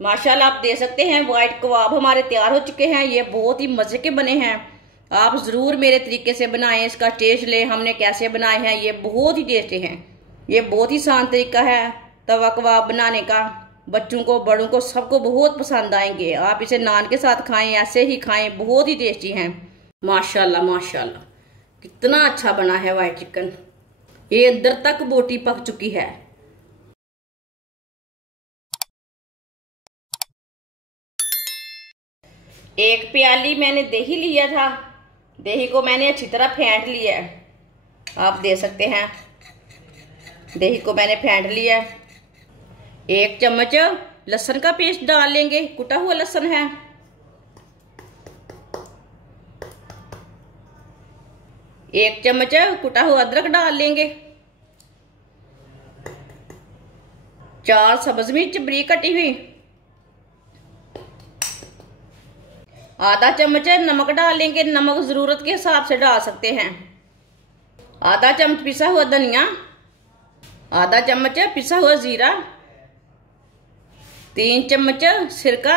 माशाल्लाह आप देख सकते हैं वाइट कबाब हमारे तैयार हो चुके हैं। ये बहुत ही मजे के बने हैं। आप ज़रूर मेरे तरीके से बनाएं, इसका टेस्ट लें हमने कैसे बनाए हैं। ये बहुत ही टेस्टी हैं। ये बहुत ही आसान तरीका है तवा कबाब बनाने का। बच्चों को बड़ों को सबको बहुत पसंद आएंगे। आप इसे नान के साथ खाएं, ऐसे ही खाएं, बहुत ही टेस्टी हैं। माशाल्लाह माशाल्लाह कितना अच्छा बना है वाइट चिकन। ये अंदर तक बोटी पक चुकी है। एक प्याली मैंने दही लिया था। दही को मैंने अच्छी तरह फेंट लिया है। आप देख सकते हैं दही को मैंने फेंट लिया है। 1 चम्मच लहसुन का पेस्ट डाल लेंगे, कुटा हुआ लहसुन है। 1 चम्मच कुटा हुआ अदरक डाल लेंगे। 4 सब्ज मिर्च बारीक कटी हुई। आधा चम्मच नमक डाल लेंगे, नमक जरूरत के हिसाब से डाल सकते हैं। आधा चम्मच पिसा हुआ धनिया, आधा चम्मच पिसा हुआ जीरा, 3 चम्मच सिरका।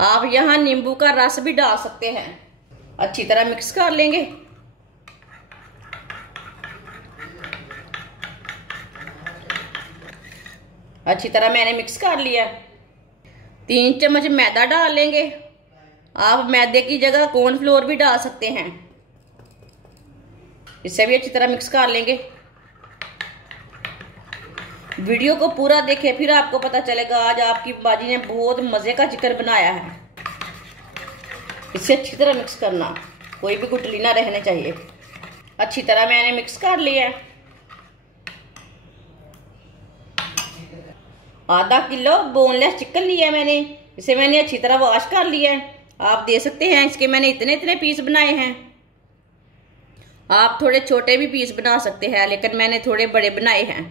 आप यहाँ नींबू का रस भी डाल सकते हैं। अच्छी तरह मिक्स कर लेंगे। अच्छी तरह मैंने मिक्स कर लिया। 3 चम्मच मैदा डाल लेंगे। आप मैदे की जगह कॉर्नफ्लोर भी डाल सकते हैं। इसे भी अच्छी तरह मिक्स कर लेंगे। वीडियो को पूरा देखें, फिर आपको पता चलेगा आज आपकी बाजी ने बहुत मजे का चिकन बनाया है। इसे अच्छी तरह मिक्स करना, कोई भी गुठली ना रहने चाहिए। अच्छी तरह मैंने मिक्स कर लिया है। आधा किलो बोनलेस चिकन लिया है मैंने। इसे मैंने अच्छी तरह वॉश कर लिया है। आप देख सकते हैं इसके मैंने इतने इतने पीस बनाए हैं। आप थोड़े छोटे भी पीस बना सकते हैं, लेकिन मैंने थोड़े बड़े बनाए हैं।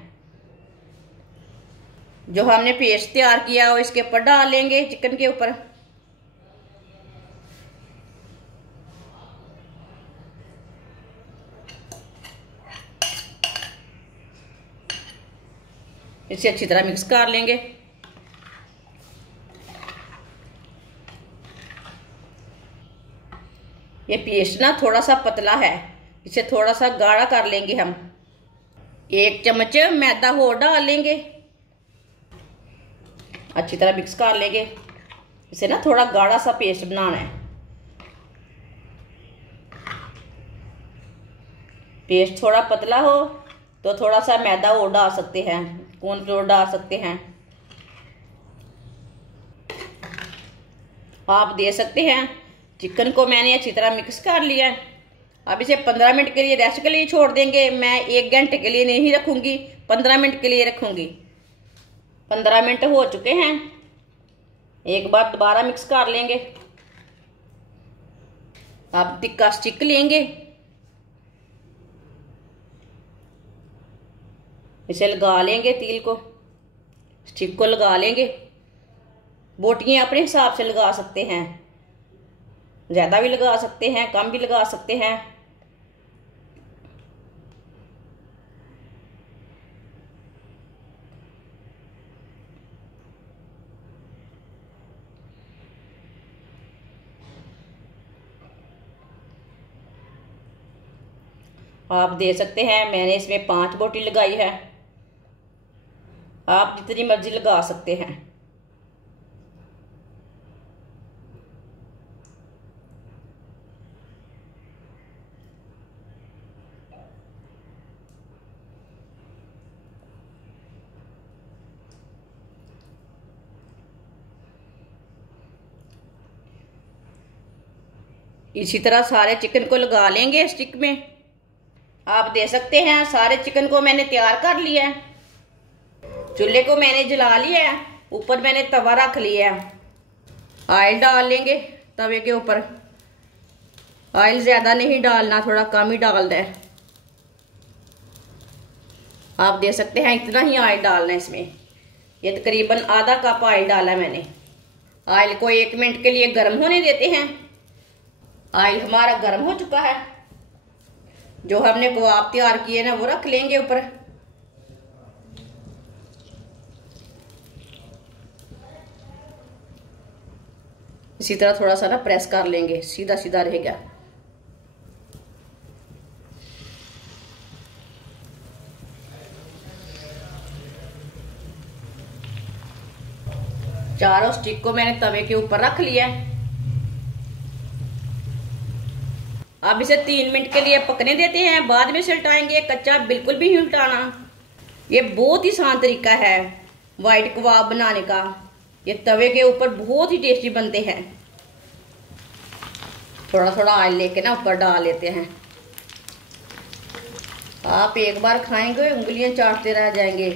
जो हमने पेस्ट तैयार किया वो इसके ऊपर डाल लेंगे, चिकन के ऊपर। इसे अच्छी तरह मिक्स कर लेंगे। ये पेस्ट ना थोड़ा सा पतला है, इसे थोड़ा सा गाढ़ा कर लेंगे हम। 1 चम्मच मैदा और डाल लेंगे। अच्छी तरह मिक्स कर लेंगे। इसे ना थोड़ा गाढ़ा सा पेस्ट बनाना है। पेस्ट थोड़ा पतला हो तो थोड़ा सा मैदा और डाल सकते हैं, कॉर्नफ्लोर डाल सकते हैं। आप दे सकते हैं चिकन को मैंने अच्छी तरह मिक्स कर लिया है। अब इसे 15 मिनट के लिए रेस्ट के लिए छोड़ देंगे। मैं 1 घंटे के लिए नहीं रखूंगी, 15 मिनट के लिए रखूंगी। 15 मिनट हो चुके हैं। एक बार दोबारा मिक्स कर लेंगे। अब टिक्का स्टिक लेंगे, इसे लगा लेंगे। तिल को स्टिक को लगा लेंगे। बोटियां अपने हिसाब से लगा सकते हैं, ज्यादा भी लगा सकते हैं, कम भी लगा सकते हैं। आप दे सकते हैं मैंने इसमें 5 बोटी लगाई है। आप जितनी मर्जी लगा सकते हैं। इसी तरह सारे चिकन को लगा लेंगे स्टिक में। आप दे सकते हैं सारे चिकन को मैंने तैयार कर लिया है। चूल्हे को मैंने जला लिया है। ऊपर मैंने तवा रख लिया है। ऑयल डाल लेंगे तवे के ऊपर। ऑयल ज्यादा नहीं डालना, थोड़ा कम ही डालना है। आप दे सकते हैं इतना ही ऑयल डालना है इसमें। ये तकरीबन आधा कप ऑयल डाला मैंने। ऑयल को 1 मिनट के लिए गर्म होने देते हैं। ऑयल हमारा गर्म हो चुका है। जो हमने कबाब तैयार किए ना वो रख लेंगे ऊपर। इसी तरह थोड़ा सा ना प्रेस कर लेंगे, सीधा सीधा रहेगा। चारों स्टिक को मैंने तवे के ऊपर रख लिया है। अब इसे 3 मिनट के लिए पकने देते हैं, बाद में इसे उल्टाएंगे। कच्चा बिल्कुल भी नहीं उल्टाना। ये बहुत ही आसान तरीका है व्हाइट कबाब बनाने का। ये तवे के ऊपर बहुत ही टेस्टी बनते हैं। थोड़ा थोड़ा ऑयल लेके ना ऊपर डाल लेते हैं। आप एक बार खाएंगे उंगलियां चाटते रह जाएंगे,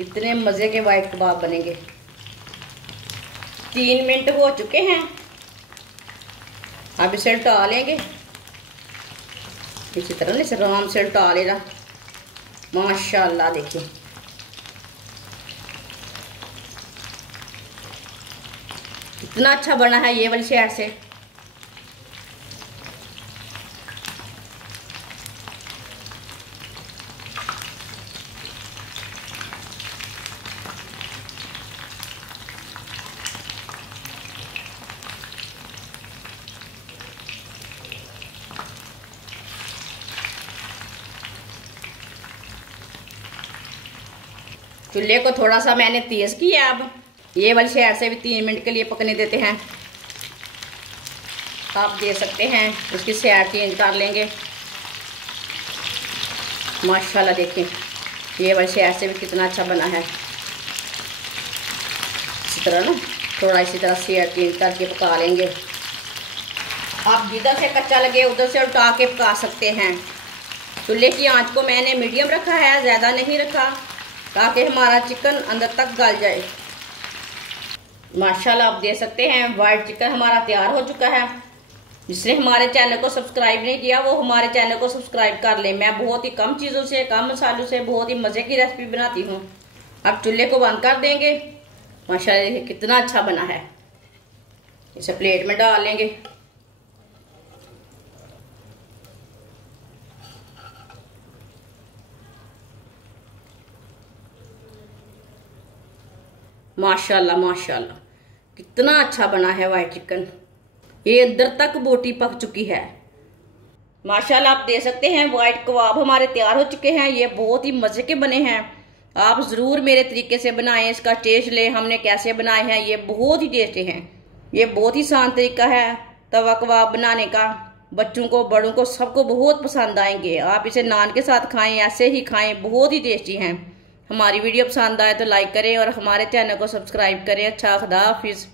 इतने मजे के व्हाइट कबाब बनेंगे। 3 मिनट हो चुके हैं, अब इसे उल्टा लेंगे। इसी तरह इसे आराम से उल्टा लेना। माशाल्लाह देखिए कितना अच्छा बना है ये वाली साइड से। चूल्हे को थोड़ा सा मैंने तेज किया। अब ये वाली साइड से भी 3 मिनट के लिए पकने देते हैं। आप दे सकते हैं उसकी साइड चेंज कर लेंगे। माशाल्लाह देखिए ये वाली साइड से भी कितना अच्छा बना है। इसी तरह ना थोड़ा इसी तरह साइड चेंज करके पका लेंगे। आप जिधर से कच्चा लगे उधर से उल्टा के पका सकते हैं। चूल्हे की आंच को मैंने मीडियम रखा है, ज़्यादा नहीं रखा, ताकि हमारा चिकन अंदर तक गल जाए। माशाल्लाह आप देख सकते हैं व्हाइट चिकन हमारा तैयार हो चुका है। जिसने हमारे चैनल को सब्सक्राइब नहीं किया वो हमारे चैनल को सब्सक्राइब कर ले। मैं बहुत ही कम चीज़ों से, कम मसालों से बहुत ही मज़े की रेसिपी बनाती हूँ। अब चूल्हे को बंद कर देंगे। माशाल्लाह देखिए कितना अच्छा बना है। इसे प्लेट में डाल लेंगे। माशाल्लाह माशाल्लाह कितना अच्छा बना है व्हाइट चिकन। ये अंदर तक बोटी पक चुकी है। माशाल्लाह आप देख सकते हैं व्हाइट कबाब हमारे तैयार हो चुके हैं। ये बहुत ही मजे के बने हैं। आप ज़रूर मेरे तरीके से बनाएं, इसका टेस्ट लें हमने कैसे बनाए हैं। ये बहुत ही टेस्टी हैं। ये बहुत ही आसान तरीका है तवा कबाब बनाने का। बच्चों को, बड़ों को, सबको बहुत पसंद आएंगे। आप इसे नान के साथ खाएं, ऐसे ही खाएं, बहुत ही टेस्टी हैं। हमारी वीडियो पसंद आए तो लाइक करें और हमारे चैनल को सब्सक्राइब करें। अच्छा, खुदा हाफिज़।